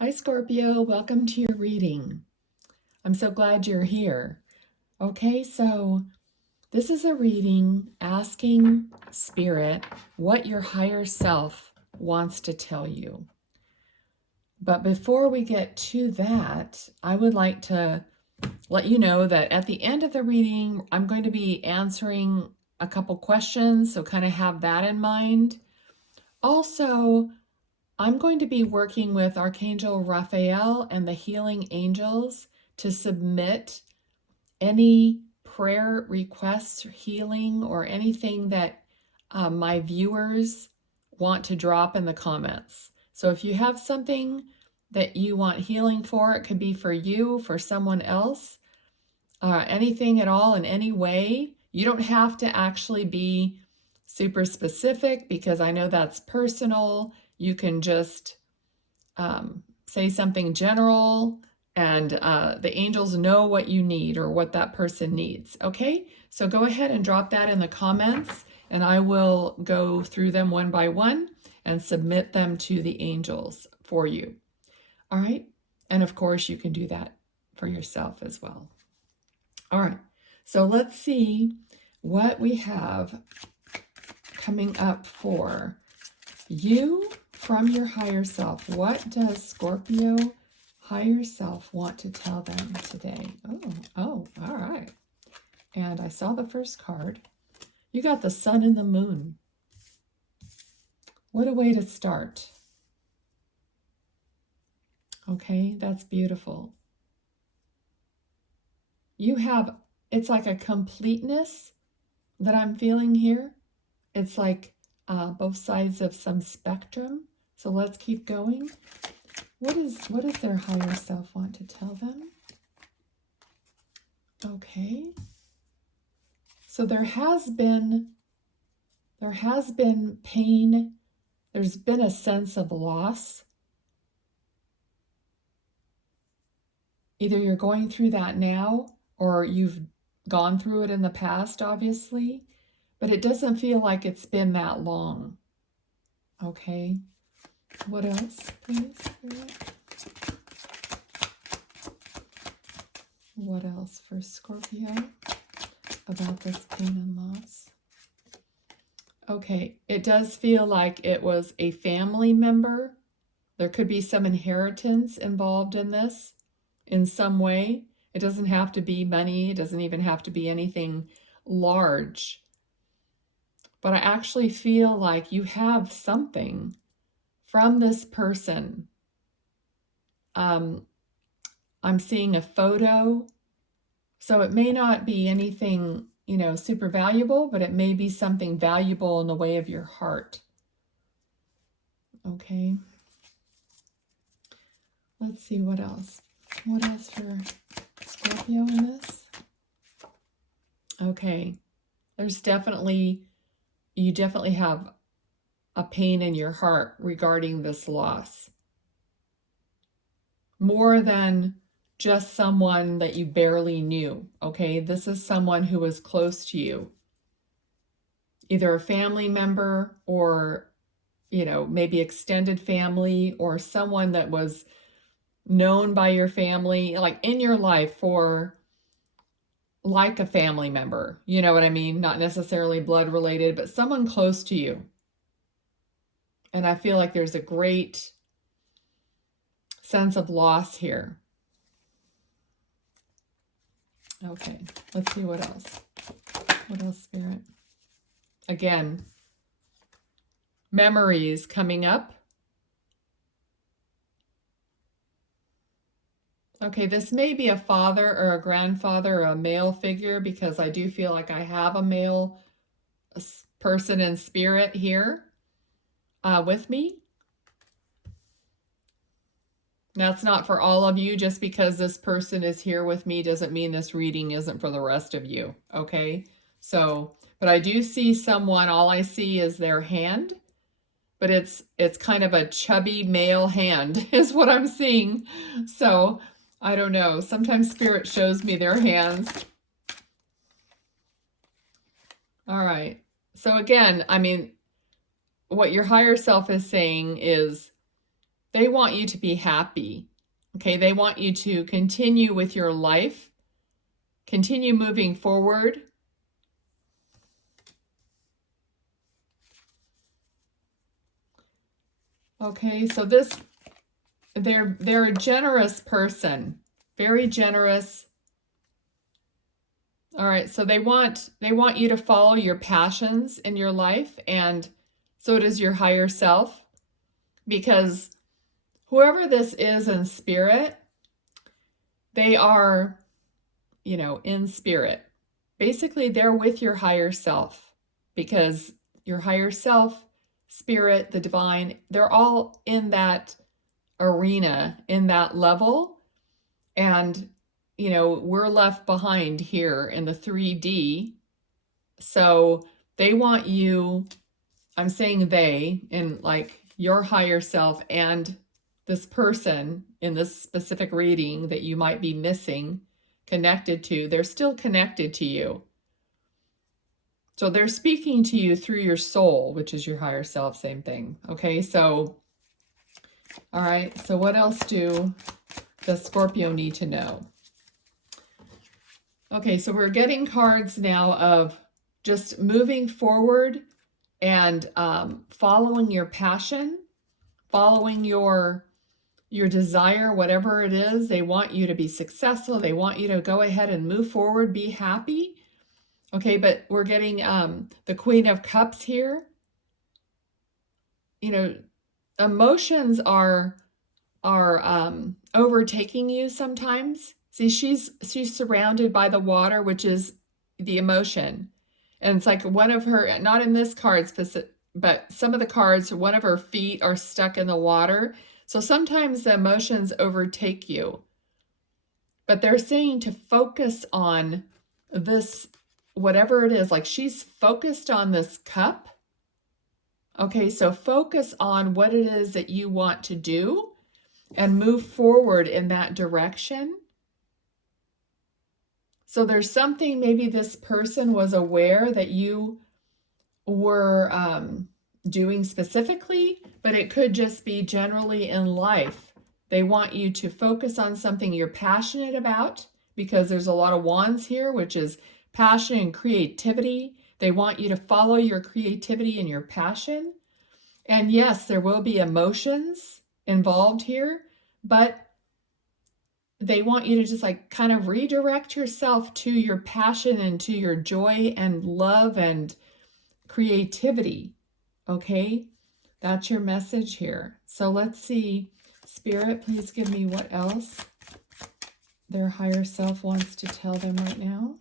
Hi, Scorpio. Welcome to your reading. I'm so glad you're here. Okay, so this is a reading asking Spirit what your higher self wants to tell you. But before we get to that, I would like to let you know that at the end of the reading, I'm going to be answering a couple questions, so kind of have that in mind. Also, I'm going to be working with Archangel Raphael and the healing angels to submit any prayer requests, healing, or anything that my viewers want to drop in the comments. So if you have something that you want healing for, it could be for you, for someone else, anything at all in any way. You don't have to actually be super specific because I know that's personal. You can just say something general, and the angels know what you need or what that person needs. Okay, so go ahead and drop that in the comments, and I will go through them one by one and submit them to the angels for you. All right, and of course, you can do that for yourself as well. All right, so let's see what we have coming up for you from your higher self. What does Scorpio higher self want to tell them today? Oh, all right. And I saw the first card. You got the sun and the moon. What a way to start. Okay, that's beautiful. You have, it's like a completeness that I'm feeling here. It's like both sides of some spectrum. So let's keep going. What does their higher self want to tell them? Okay. So there has been pain. There's been a sense of loss. Either you're going through that now or you've gone through it in the past, obviously, but it doesn't feel like it's been that long. Okay. What else, please? What else for Scorpio about this pain and loss? Okay, it does feel like it was a family member. There could be some inheritance involved in this in some way. It doesn't have to be money. It doesn't even have to be anything large. But I actually feel like you have something from this person. I'm seeing a photo. So it may not be anything, super valuable, but it may be something valuable in the way of your heart. Okay. Let's see what else. What else for Scorpio in this? Okay. There's you definitely have a pain in your heart regarding this loss. More than just someone that you barely knew, okay? This is someone who was close to you. Either a family member or, maybe extended family or someone that was known by your family, like in your life for like a family member, you know what I mean? Not necessarily blood related, but someone close to you. And I feel like there's a great sense of loss here. Okay, let's see what else. What else, Spirit? Again, memories coming up. Okay, this may be a father or a grandfather or a male figure because I do feel like I have a male person in spirit here with me. That's not for all of you. Just because this person is here with me doesn't mean this reading isn't for the rest of you, okay? So, but I do see someone, all I see is their hand, but it's kind of a chubby male hand is what I'm seeing. So, I don't know. Sometimes Spirit shows me their hands. All right. So again, I mean, what your higher self is saying is They want you to be happy. Okay, they want you to continue with your life, continue moving forward. Okay, so they're a generous person, very generous. All right, so they want you to follow your passions in your life, and so does your higher self, because whoever this is in spirit, they are, in spirit. Basically, they're with your higher self, because your higher self, spirit, the divine, they're all in that arena, in that level. And, we're left behind here in the 3D. So they want you, I'm saying they, in like your higher self and this person in this specific reading that you might be missing, connected to, they're still connected to you. So they're speaking to you through your soul, which is your higher self, same thing. Okay, so, all right, so what else does Scorpio need to know? Okay, so we're getting cards now of just moving forward and following your passion, following your desire, whatever it is. They want you to be successful. They want you to go ahead and move forward, be happy. Okay, but we're getting the Queen of Cups here. Emotions are overtaking you sometimes. See, she's surrounded by the water, which is the emotion. And it's like one of her, not in this card specific, but some of the cards, one of her feet are stuck in the water. So sometimes the emotions overtake you. But they're saying to focus on this, whatever it is, like she's focused on this cup. Okay, so focus on what it is that you want to do and move forward in that direction. So there's something, maybe this person was aware that you were doing specifically, but it could just be generally in life. They want you to focus on something you're passionate about, because there's a lot of wands here, which is passion and creativity. They want you to follow your creativity and your passion. And yes, there will be emotions involved here, but they want you to just like kind of redirect yourself to your passion and to your joy and love and creativity. Okay, that's your message here. So let's see, Spirit, please give me what else their higher self wants to tell them right now.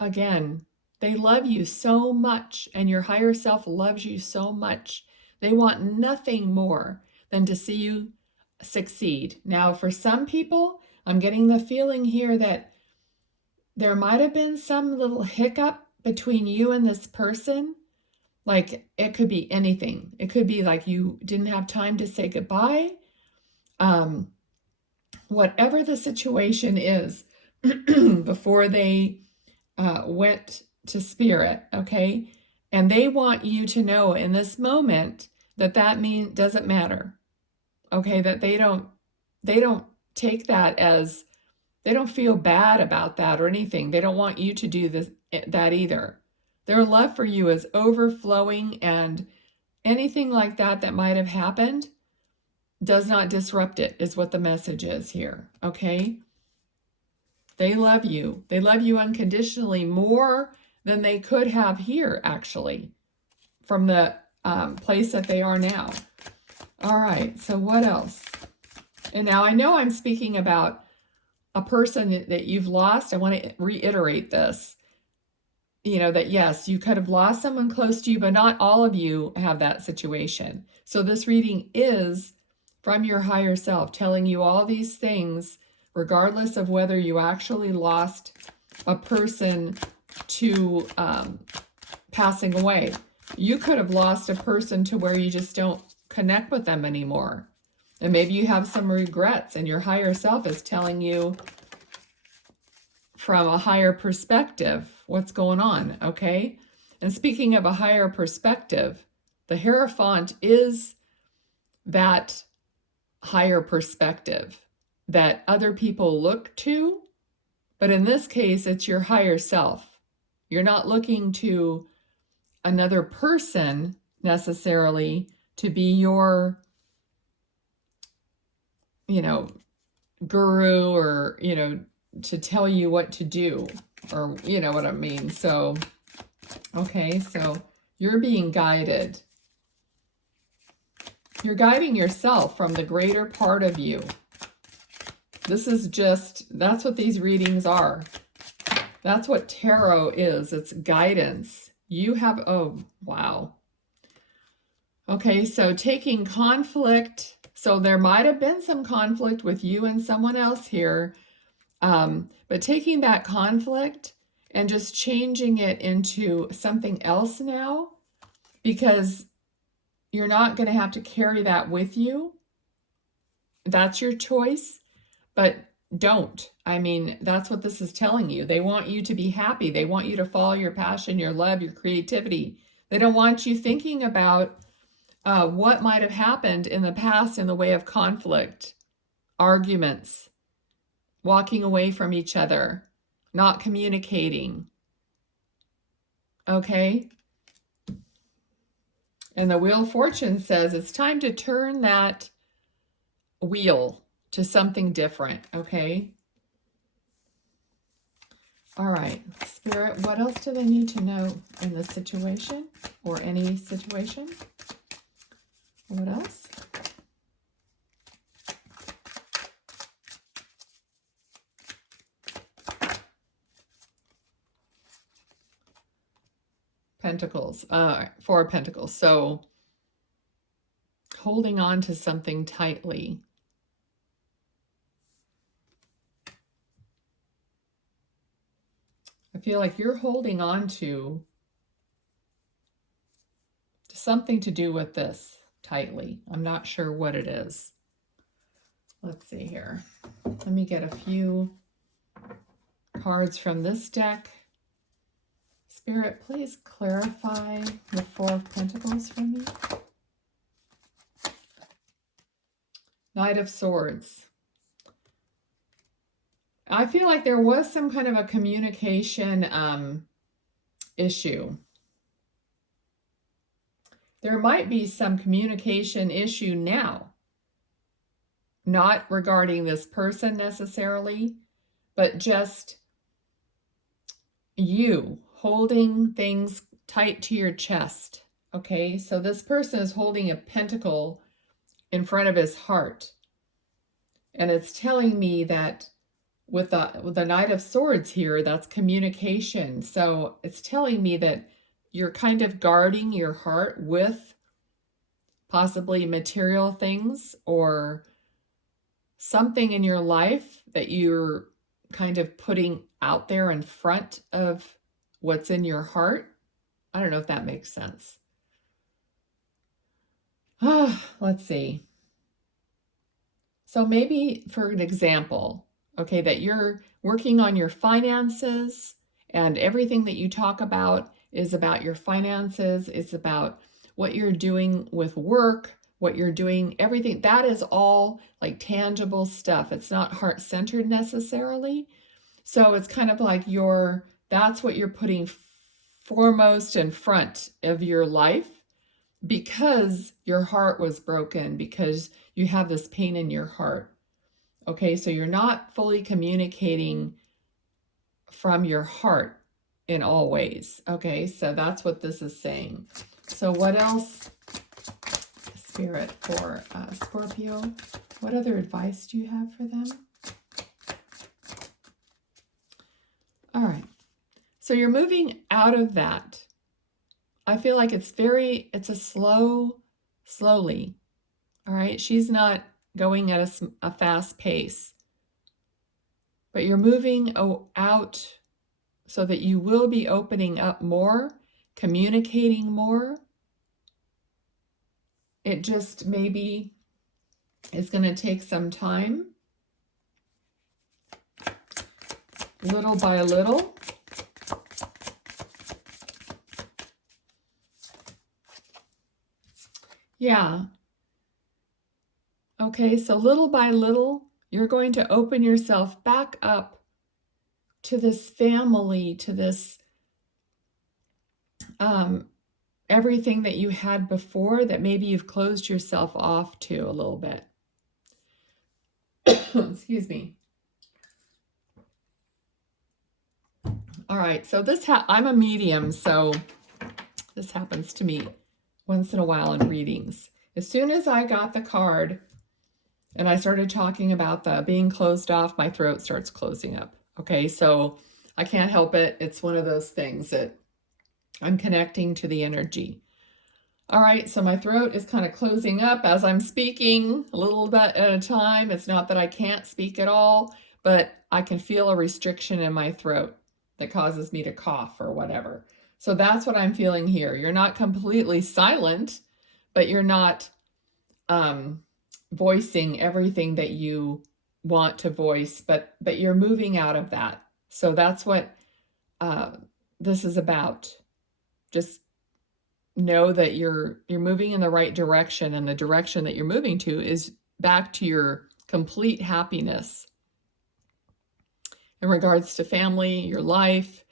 Again, they love you so much, and your higher self loves you so much. They want nothing more than to see you succeed. Now, for some people, I'm getting the feeling here that there might have been some little hiccup between you and this person. Like, it could be anything. It could be like you didn't have time to say goodbye. Whatever the situation is, before they went to Spirit, okay? And they want you to know in this moment that doesn't matter. Okay, that they don't take that as, they don't feel bad about that or anything. They don't want you to do that either. Their love for you is overflowing, and anything like that might have happened does not disrupt it, is what the message is here, okay? They love you. They love you unconditionally, more than they could have here, actually, from the place that they are now. All right, so what else? And now I know I'm speaking about a person that you've lost. I want to reiterate this. That yes, you could have lost someone close to you, but not all of you have that situation. So this reading is from your higher self, telling you all these things, regardless of whether you actually lost a person to passing away. You could have lost a person to where you just don't connect with them anymore. And maybe you have some regrets, and your higher self is telling you from a higher perspective what's going on, okay? And speaking of a higher perspective, The Hierophant is that higher perspective that other people look to, but in this case, it's your higher self. You're not looking to another person necessarily to be your, guru, or, to tell you what to do, or you know what I mean. So, okay, so you're being guided. You're guiding yourself from the greater part of you. This is that's what these readings are. That's what tarot is. It's guidance. You have, oh, wow. Okay, so taking conflict. So there might have been some conflict with you and someone else here. But taking that conflict and just changing it into something else now, because you're not going to have to carry that with you. That's your choice, but don't. I mean, that's what this is telling you. They want you to be happy. They want you to follow your passion, your love, your creativity. They don't want you thinking about what might have happened in the past in the way of conflict, arguments, walking away from each other, not communicating. Okay? And the Wheel of Fortune says it's time to turn that wheel to something different, okay? All right, Spirit, what else do they need to know in this situation, or any situation? What else? Pentacles, 4 of Pentacles. So holding on to something tightly. I feel like you're holding on to something to do with this tightly. I'm not sure what it is. Let's see here. Let me get a few cards from this deck. Spirit, please clarify the 4 of Pentacles for me. Knight of Swords. I feel like there was some kind of a communication issue. There might be some communication issue now. Not regarding this person necessarily, but just you holding things tight to your chest. Okay, so this person is holding a pentacle in front of his heart. And it's telling me that with the Knight of Swords here, that's communication. So it's telling me that you're kind of guarding your heart with possibly material things or something in your life that you're kind of putting out there in front of what's in your heart. I don't know if that makes sense. Let's see. So maybe, for an example, okay, that you're working on your finances, and everything that you talk about is about your finances. It's about what you're doing with work, what you're doing, everything. That is all like tangible stuff. It's not heart-centered necessarily. So it's kind of like that's what you're putting foremost in front of your life, because your heart was broken, because you have this pain in your heart. Okay, so you're not fully communicating from your heart in all ways. Okay, so that's what this is saying. So what else, Spirit, for Scorpio? What other advice do you have for them? All right, so you're moving out of that. I feel like it's a slowly. All right, she's not going at a fast pace, but you're moving out so that you will be opening up more, communicating more. It just maybe is going to take some time, little by little. Yeah. Okay, so little by little, you're going to open yourself back up to this family, to this everything that you had before that maybe you've closed yourself off to a little bit. Excuse me. All right, so I'm a medium, so this happens to me once in a while in readings. As soon as I got the card and I started talking about the being closed off, my throat starts closing up. Okay, so I can't help it. It's one of those things that I'm connecting to the energy. All right, so my throat is kind of closing up as I'm speaking a little bit at a time. It's not that I can't speak at all, but I can feel a restriction in my throat that causes me to cough or whatever. So that's what I'm feeling here. You're not completely silent, but you're not voicing everything that you want to voice, but you're moving out of that. So that's what this is about. Just know that you're moving in the right direction, and the direction that you're moving to is back to your complete happiness in regards to family, your life,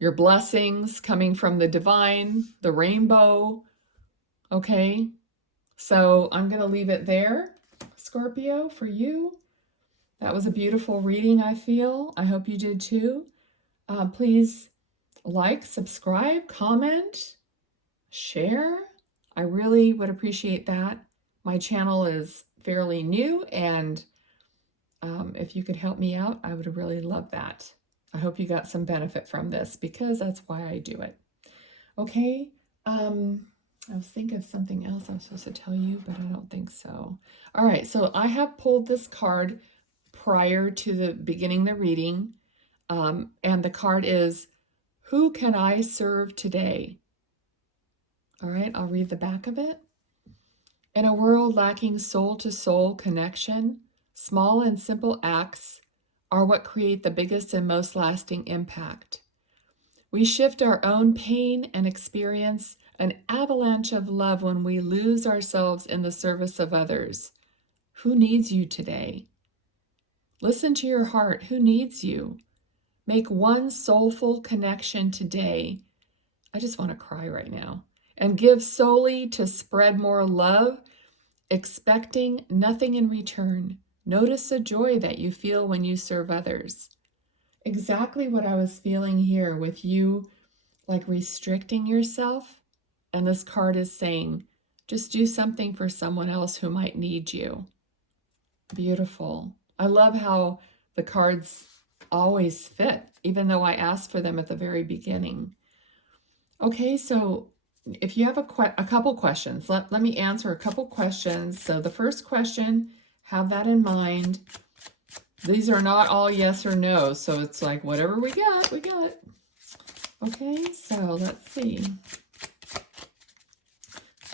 your blessings coming from the divine, the rainbow. Okay, so I'm going to leave it there, Scorpio, for you. That was a beautiful reading, I feel. I hope you did too. Please like, subscribe, comment, share. I really would appreciate that. My channel is fairly new, and if you could help me out, I would really love that. I hope you got some benefit from this, because that's why I do it. Okay, I was thinking of something else I was supposed to tell you, but I don't think so. All right, so I have pulled this card prior to the beginning the reading, and the card is, "Who can I serve today?" All right, I'll read the back of it. In a world lacking soul-to-soul connection, small and simple acts are what create the biggest and most lasting impact. We shift our own pain and experience an avalanche of love when we lose ourselves in the service of others. Who needs you today? Listen to your heart. Who needs you? Make one soulful connection today. I just want to cry right now. And give solely to spread more love, expecting nothing in return. Notice the joy that you feel when you serve others. Exactly what I was feeling here with you, like restricting yourself. And this card is saying, just do something for someone else who might need you. Beautiful. I love how the cards always fit, even though I asked for them at the very beginning. Okay, so if you have a couple questions, let me answer a couple questions. So the first question, have that in mind. These are not all yes or no, so it's like whatever we got, we got. Okay, so let's see.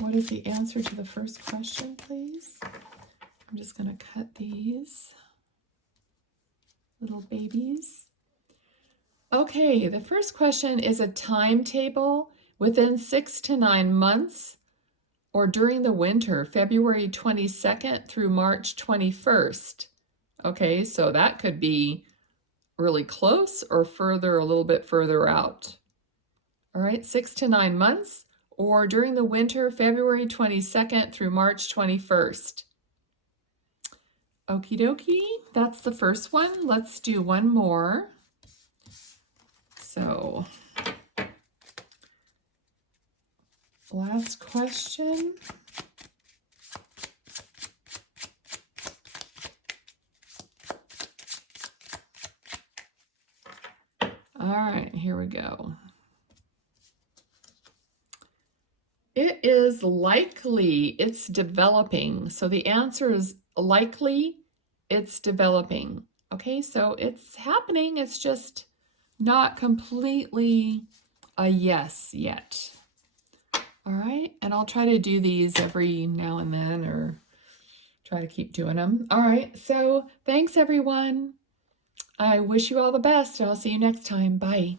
What is the answer to the first question, please? I'm just going to cut these little babies. Okay, the first question is a timetable within 6 to 9 months or during the winter, February 22nd through March 21st. Okay, so that could be really close or further, a little bit further out. All right, 6 to 9 months or during the winter, February 22nd through March 21st. Okie dokie, that's the first one. Let's do one more. So, last question. All right, here we go. It is likely it's developing. So the answer is likely it's developing. Okay, so it's happening. It's just not completely a yes yet. All right, and I'll try to do these every now and then, or try to keep doing them. All right, so thanks everyone. I wish you all the best. I'll see you next time. Bye.